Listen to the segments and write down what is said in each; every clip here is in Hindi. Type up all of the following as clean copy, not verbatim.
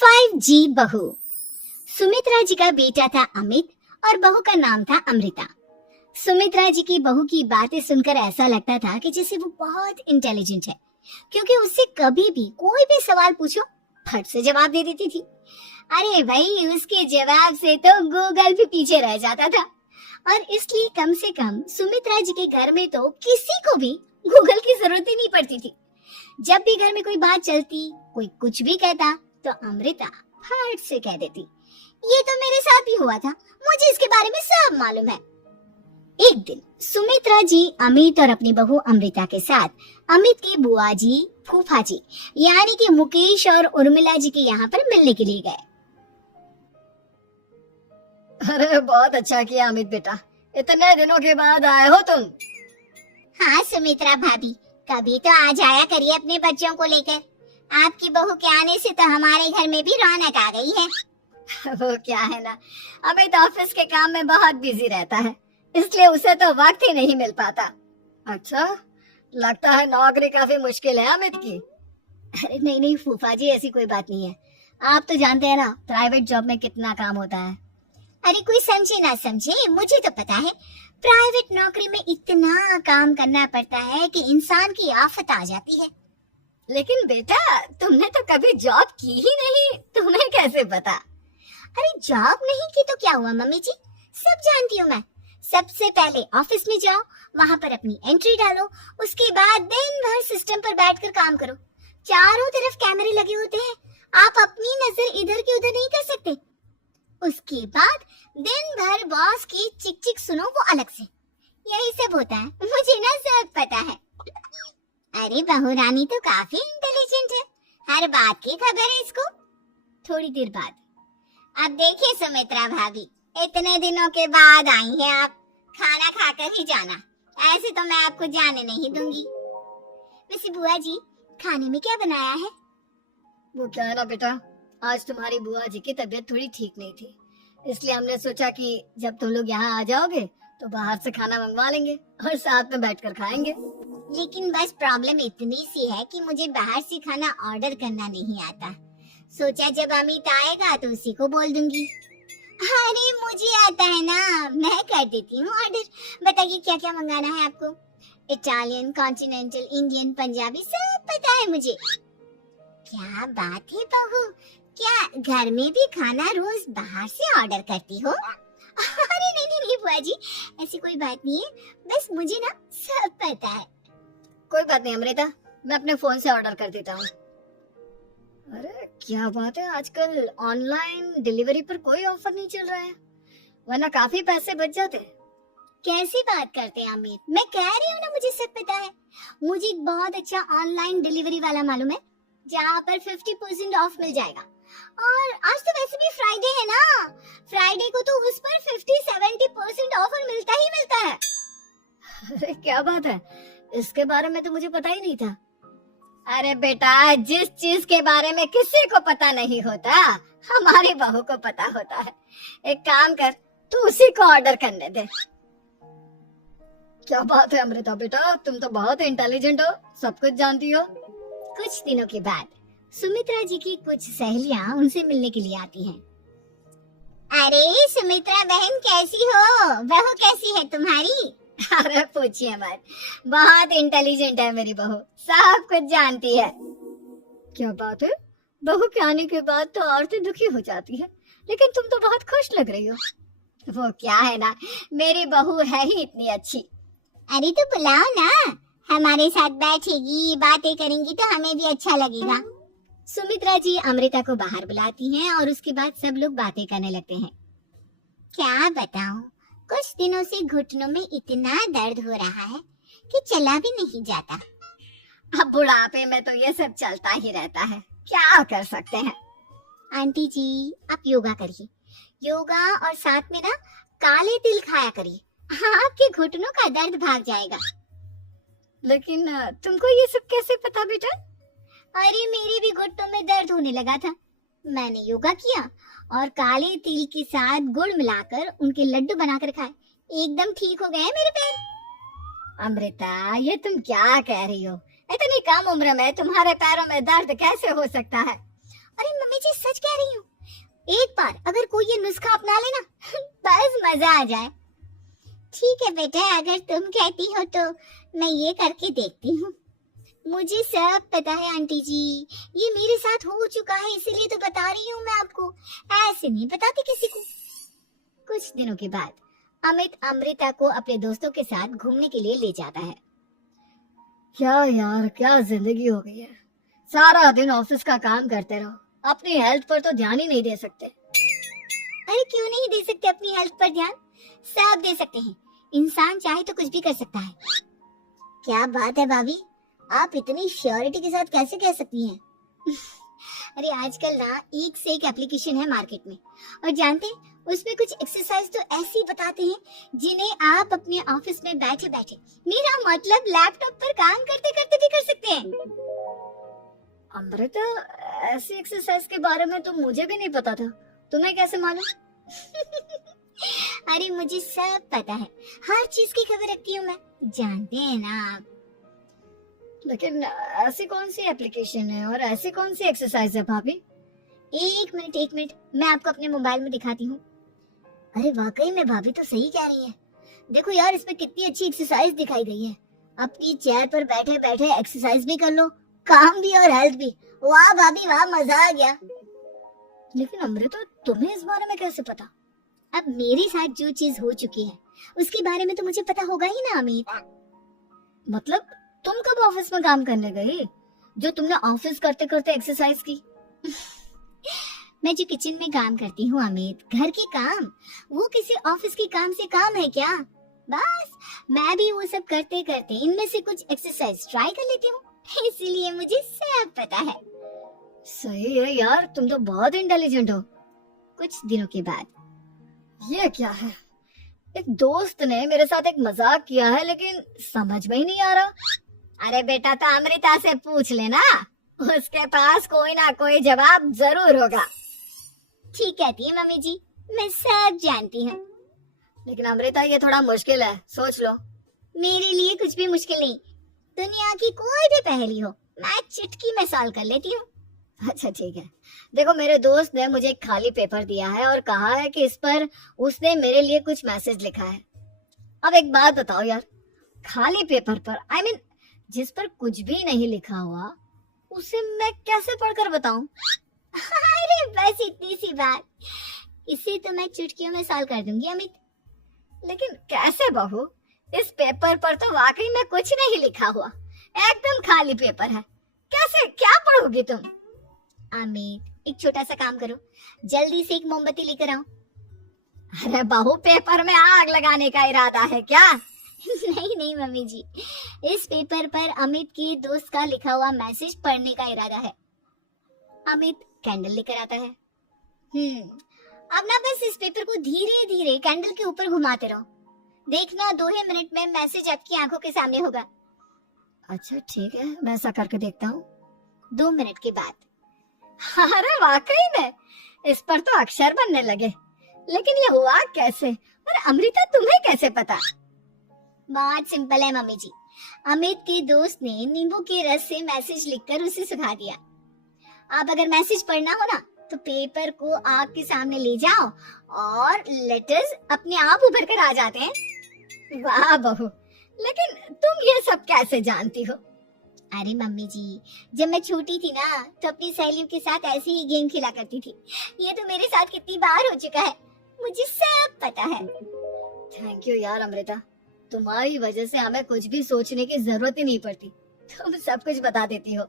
5G बहू। सुमित्रा जी का बेटा था अमित और बहू का नाम था अमृता। सुमित्रा जी की बहू की बातें सुनकर ऐसा लगता था कि जैसे वो बहुत इंटेलिजेंट है, क्योंकि उससे कभी भी कोई भी सवाल पूछो फट से जवाब दे देती थी। अरे भाई, उसके जवाब से तो गूगल भी पीछे रह जाता था। और इसलिए कम से कम सुमित्रा जी के घर में तो किसी को भी गूगल की जरूरत ही नहीं पड़ती थी। जब भी घर में कोई बात चलती, कोई कुछ भी कहता, तो अमृता फट से कह देती, ये तो मेरे साथ भी हुआ था, मुझे इसके बारे में सब मालूम है। एक दिन सुमित्रा जी अमित और अपनी बहू अमृता के साथ अमित के बुआ जी, फूफा जी यानी कि मुकेश और उर्मिला जी के यहाँ पर मिलने के लिए गए। अरे बहुत अच्छा किया अमित बेटा, इतने दिनों के बाद आए हो तुम। हाँ सुमित्रा भाभी, कभी तो आ जाया करिए अपने बच्चों को लेकर। आपकी बहू के आने से तो हमारे घर में भी रौनक आ गई है। वो क्या है ना, अमित ऑफिस के काम में बहुत बिजी रहता है, इसलिए उसे तो वक्त ही नहीं मिल पाता। अच्छा, लगता है नौकरी काफी मुश्किल है अमित की। अरे नहीं नहीं फूफा जी, ऐसी कोई बात नहीं है। आप तो जानते हैं ना प्राइवेट जॉब में कितना काम होता है। अरे कोई समझे ना समझे, मुझे तो पता है प्राइवेट नौकरी में इतना काम करना पड़ता है कि इंसान की आफत आ जाती है। लेकिन बेटा, तुमने तो कभी जॉब की ही नहीं, तुम्हें कैसे पता? अरे जॉब नहीं की तो क्या हुआ मम्मी जी, सब जानती हूँ मैं। सबसे पहले ऑफिस में जाओ, वहाँ पर अपनी एंट्री डालो, उसके बाद दिन भर सिस्टम पर बैठकर काम करो। चारों तरफ कैमरे लगे होते हैं, आप अपनी नजर इधर की उधर नहीं कर सकते। उसके बाद दिन भर बॉस की चिक चिक सुनो, वो अलग से। यही सब होता है, मुझे ना सब पता है। अरे बहू रानी तो काफी इंटेलिजेंट है, हर बात की खबर है इसको। थोड़ी देर बाद, अब देखिए सुमित्रा भाभी, इतने दिनों के बाद आई हैं आप, खाना खाकर ही जाना, ऐसे तो मैं आपको जाने नहीं दूंगी। वैसे बुआ जी, खाने में क्या बनाया है? वो क्या है ना बेटा, आज तुम्हारी बुआ जी की तबीयत थोड़ी ठीक नहीं थी, इसलिए हमने सोचा कि जब तुम लोग यहाँ आ जाओगे तो बाहर से खाना मंगवा लेंगे और साथ में बैठकर खाएंगे। लेकिन बस प्रॉब्लम इतनी सी है कि मुझे बाहर से खाना ऑर्डर करना नहीं आता। सोचा जब अमित आएगा तो उसी को बोल दूंगी। अरे मुझे आता है ना, मैं कर देती हूँ ऑर्डर। बताइए क्या क्या मंगाना है आपको? इटालियन, कॉन्टिनेंटल, इंडियन, पंजाबी, सब पता है मुझे। क्या बात है बहू, क्या घर में भी खाना रोज बाहर से ऑर्डर करती हो? अरे नहीं नहीं नहीं बुआ जी, ऐसी कोई बात नहीं है, बस मुझे ना सब पता है। कोई बात नहीं अमृता, मैं अपने फोन से ऑर्डर कर देता हूँ। अरे क्या बात है, आजकल ऑनलाइन डिलीवरी पर कोई ऑफर नहीं चल रहा है, वरना काफी पैसे बच जाते हैं। कैसी बात करते हैं अमित, मैं कह रही हूँ ना मुझे सब पता है। मुझे एक बहुत अच्छा ऑनलाइन डिलीवरी वाला मालूम है, जहाँ पर 50% ऑफ मिल जाएगा। और आज तो वैसे भी फ्राइडे है ना, फ्राइडे को तो उस पर 50-70% ऑफर मिलता ही मिलता है। अरे क्या बात है, इसके बारे में तो मुझे पता ही नहीं था। अरे बेटा, जिस चीज के बारे में किसी को पता नहीं होता, हमारी बहू को पता होता है। एक काम कर, तू उसी को ऑर्डर करने दे। क्या बात है अमृता बेटा, तुम तो बहुत इंटेलिजेंट हो, सब कुछ जानती हो। कुछ दिनों के बाद सुमित्रा जी की कुछ सहेलियां उनसे मिलने के लिए आती हैं। अरे सुमित्रा बहन कैसी हो, बहू कैसी है तुम्हारी? अरे पूछिए मत, बहुत इंटेलिजेंट है मेरी बहू, सब कुछ जानती है। क्या बात है, बहू के आने के बाद तो औरतें दुखी हो जाती है, लेकिन तुम तो बहुत खुश लग रही हो। वो क्या है ना, मेरी बहू है ही इतनी अच्छी। अरे तो बुलाओ ना, हमारे साथ बैठेगी, बातें करेंगी तो हमें भी अच्छा लगेगा। सुमित्रा जी अमृता को बाहर बुलाती हैं और उसके बाद सब लोग बातें करने लगते हैं। क्या बताऊं, कुछ दिनों से घुटनों में इतना दर्द हो रहा है कि चला भी नहीं जाता। अब बुढ़ापे में तो ये सब चलता ही रहता है, क्या कर सकते हैं। आंटी जी आप योगा करिए, योगा और साथ में ना काले तिल खाया करिए, आपके घुटनों का दर्द भाग जाएगा। लेकिन तुमको ये सब कैसे पता बेटा? अरे मेरे भी घुटनों में दर्द होने लगा था, मैंने योगा किया और काले तिल के साथ गुड़ मिलाकर उनके लड्डू बनाकर खाए, एकदम ठीक हो गए मेरे पैर। अमृता, ये तुम क्या कह रही हो, इतनी कम उम्र में तुम्हारे पैरों में दर्द कैसे हो सकता है? अरे मम्मी जी सच कह रही हूँ, एक बार अगर कोई ये नुस्खा अपना लेना बस मजा आ जाए। ठीक है बेटा, अगर तुम कहती हो तो मैं ये करके देखती हूँ। मुझे सब पता है आंटी जी, ये मेरे साथ हो चुका है, इसीलिए तो बता रही हूँ मैं आपको, ऐसे नहीं बताती किसी को। कुछ दिनों के बाद अमित अमृता को अपने दोस्तों के साथ घूमने के लिए ले जाता है। क्या यार, क्या जिंदगी हो गई है। सारा दिन ऑफिस का काम करते रहो, अपनी हेल्थ पर तो ध्यान ही नहीं दे सकते। अरे क्यों नहीं दे सकते अपनी हेल्थ पर ध्यान, सब दे सकते हैं। इंसान चाहे तो कुछ भी कर सकता है। क्या बात है भाभी, आप इतनी श्योरिटी के साथ कैसे कह सकती हैं? अरे आजकल ना एक से एक एप्लीकेशन है मार्केट में, और जानते हैं उसमें कुछ एक्सरसाइज तो ऐसी बताते हैं जिन्हें आप अपने ऑफिस में बैठे बैठे, मेरा मतलब लैपटॉप पर काम करते करते भी कर सकते हैं। अमृता, ऐसी एक्सरसाइज के बारे में तो मुझे भी नहीं पता था, तुम्हें कैसे मालूम? अरे मुझे सब पता है, हर चीज की खबर रखती हूँ मैं, जानते हैं ना आप। लेकिन ऐसी कौन सी एप्लीकेशन है और ऐसी कौन सी एक्सरसाइज है भाभी? एक मिनट, मैं आपको अपने मोबाइल में दिखाती हूँ। अरे वाकई में भाभी तो सही कह रही है। देखो यार, इसमें कितनी अच्छी एक्सरसाइज दिखाई गई है। अपनी चेयर पर बैठे बैठे एक्सरसाइज भी कर लो, काम भी और हेल्थ भी। वाह भाभी वाह, मजा आ गया। लेकिन अमृता, तुम्हें इस बारे में कैसे पता? अब मेरे साथ जो चीज हो चुकी है उसके बारे में तो मुझे पता होगा ही ना अमित। मतलब तुम कब ऑफिस में काम करने गई जो तुमने ऑफिस करते करते एक्सरसाइज की? मैं जो किचन में काम करती हूँ अमित, घर के काम, वो किसी ऑफिस के काम से काम है क्या? बस मैं भी वो सब करते करते इनमें से कुछ एक्सरसाइज ट्राई कर लेती हूँ, इसीलिए मुझे सब पता है। सही है यार, तुम तो बहुत इंटेलिजेंट हो। कुछ दिनों के बाद, ये क्या है? एक दोस्त ने मेरे साथ एक मजाक किया है, लेकिन समझ में ही नहीं आ रहा। अरे बेटा, तो अमृता से पूछ लेना, उसके पास कोई ना कोई जवाब जरूर होगा। ठीक कहती है मम्मी जी, मैं सब जानती हूँ। लेकिन अमृता, ये थोड़ा मुश्किल है, सोच लो। मेरे लिए कुछ भी मुश्किल नहीं, दुनिया की कोई भी पहेली हो मैं चुटकी में सॉल्व कर लेती हूँ। अच्छा ठीक है, देखो मेरे दोस्त ने मुझे एक खाली पेपर दिया है और कहा है कि इस पर उसने मेरे लिए कुछ मैसेज लिखा है। अब एक बात बताओ यार, खाली पेपर पर, I mean, जिस पर कुछ भी नहीं लिखा हुआ, उसे मैं कैसे पढ़कर बताऊं? अरे बस इतनी सी बात, इसे तो मैं चुटकियों में सॉल्व कर दूंगी अमित। लेकिन कैसे बहू? इस पेपर पर तो वाकई में कुछ नहीं लिखा हुआ, एकदम खाली पेपर है, कैसे, क्या पढ़ोगी तुम? अमित, एक छोटा सा काम करो, जल्दी से एक मोमबत्ती लेकर आओ। अरे बहू, पेपर में आग लगाने का इरादा है क्या? नहीं मम्मी जी, इस पेपर पर अमित के दोस्त का लिखा हुआ मैसेज पढ़ने का इरादा है। अमित कैंडल लेकर आता है। अब ना बस इस पेपर को धीरे धीरे कैंडल के ऊपर घुमाते रहो, देखना 2 ही मिनट में मैसेज आपकी आंखों के सामने होगा। अच्छा ठीक है, मैं ऐसा करके देखता हूँ। 2 मिनट के बाद, अरे वाकई में इस पर तो अक्षर बनने लगे, लेकिन ये हुआ कैसे? और अमृता, तुम्हें कैसे पता? बहुत सिंपल है मम्मी जी, अमित के दोस्त ने नींबू के रस से मैसेज लिखकर उसे सुखा दिया। आप अगर मैसेज पढ़ना हो ना तो पेपर को आग के सामने ले जाओ और लेटर्स अपने आप उभर कर आ जाते हैं। वाह बहू, लेकिन तुम ये सब कैसे जानती हो? अरे मम्मी जी, जब मैं छोटी थी ना तो अपनी सहेलियों के साथ ऐसे ही गेम खेला करती थी। ये तो मेरे साथ कितनी बार हो चुका है, मुझे सब पता है। थैंक यू यार अमृता, तुम्हारी वजह से हमें कुछ भी सोचने की जरूरत ही नहीं पड़ती, तुम सब कुछ बता देती हो।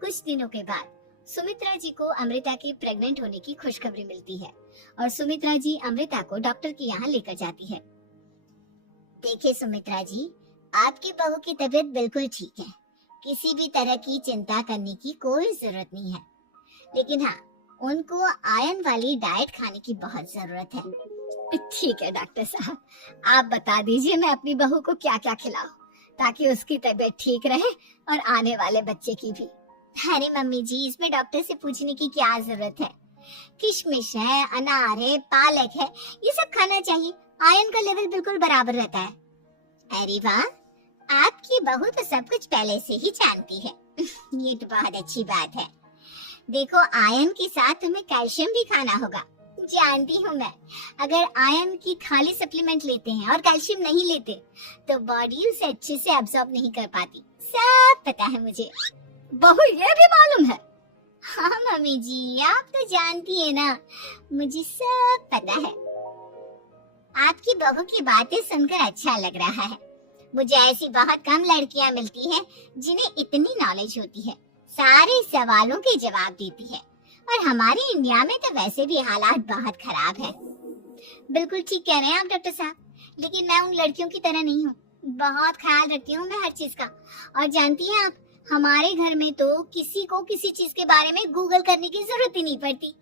कुछ दिनों के बाद सुमित्रा जी को अमृता की प्रेग्नेंट होने की खुशखबरी मिलती है और सुमित्रा जी अमृता को डॉक्टर के यहाँ लेकर जाती है। देखिए सुमित्रा जी, आपकी बहू की तबीयत बिल्कुल ठीक है, किसी भी तरह की चिंता करने की कोई जरूरत नहीं है, लेकिन हाँ, उनको आयरन वाली डाइट खाने की बहुत जरूरत है। ठीक है डॉक्टर साहब, आप बता दीजिए मैं अपनी बहू को क्या क्या खिलाऊं ताकि उसकी तबीयत ठीक रहे और आने वाले बच्चे की भी। अरे मम्मी जी, इसमें डॉक्टर से पूछने की क्या जरूरत है, किशमिश है, अनार है, पालक है, ये सब खाना चाहिए, आयरन का लेवल बिल्कुल बराबर रहता है। अरे वाह, आपकी बहू तो सब कुछ पहले से ही जानती है। ये तो बहुत अच्छी बात है। देखो, आयरन के साथ तुम्हें कैल्शियम भी खाना होगा। जानती हूँ मैं, अगर आयरन की खाली सप्लीमेंट लेते हैं और कैल्शियम नहीं लेते तो बॉडी उसे अच्छे से एब्जॉर्ब नहीं कर पाती। सब पता है मुझे। बहू ये भी मालूम है? हाँ मम्मी जी, आप तो जानती है ना, मुझे सब पता है। आपकी बहू की बातें सुनकर अच्छा लग रहा है। मुझे ऐसी बहुत कम लड़कियां मिलती हैं जिन्हें इतनी नॉलेज होती है, सारे सवालों के जवाब देती है। और हमारे इंडिया में तो वैसे भी हालात बहुत खराब है। बिल्कुल ठीक कह रहे हैं आप डॉक्टर साहब, लेकिन मैं उन लड़कियों की तरह नहीं हूँ। बहुत ख्याल रखती हूँ मैं हर चीज का। और जानती हैं आप, हमारे घर में तो किसी को किसी चीज के बारे में गूगल करने की जरूरत ही नहीं पड़ती।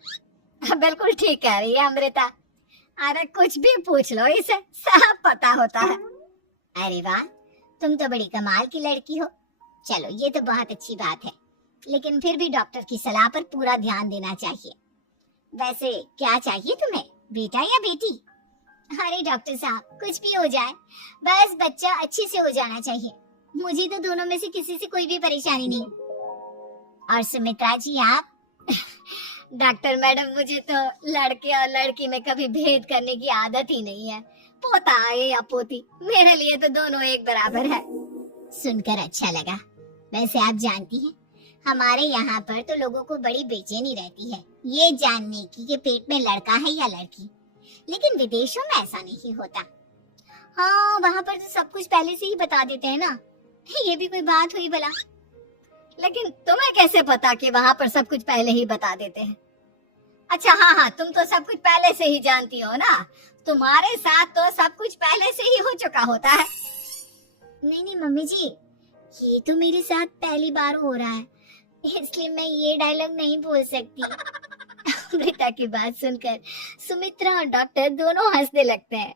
बिल्कुल ठीक कह रही है अमृता। अरे कुछ भी पूछ लो, इसे सब पता होता है। अरे वाह, तुम तो बड़ी कमाल की लड़की हो। चलो, ये तो बहुत अच्छी बात है, लेकिन फिर भी डॉक्टर की सलाह पर पूरा ध्यान देना चाहिए। वैसे क्या चाहिए तुम्हें, बेटा या बेटी? अरे डॉक्टर साहब, कुछ भी हो जाए, बस बच्चा अच्छे से हो जाना चाहिए। मुझे तो दोनों में से किसी से कोई भी परेशानी नहीं। और सुमित्रा जी आप? डॉक्टर मैडम, मुझे तो लड़के और लड़की में कभी भेद करने की आदत ही नहीं है। पोता आए या पोती, मेरे लिए तो दोनों एक बराबर है। सुनकर अच्छा लगा। वैसे आप जानती हैं, हमारे यहाँ पर तो लोगों को बड़ी बेचैनी रहती है ये जानने की कि पेट में लड़का है या लड़की, लेकिन विदेशों में ऐसा नहीं होता। हाँ, वहाँ पर तो सब कुछ पहले से ही बता देते हैं ना। ये भी कोई बात हुई भला? लेकिन तुम्हें कैसे पता कि वहाँ पर सब कुछ पहले ही बता देते हैं? अच्छा हाँ, तुम तो सब कुछ पहले से ही जानती हो ना। तुम्हारे साथ तो सब कुछ पहले से ही हो चुका होता है। नहीं मम्मी जी, ये तो मेरे साथ पहली बार हो रहा है, इसलिए मैं ये डायलॉग नहीं बोल सकती। अमृता की बात सुनकर सुमित्रा और डॉक्टर दोनों हंसने लगते हैं।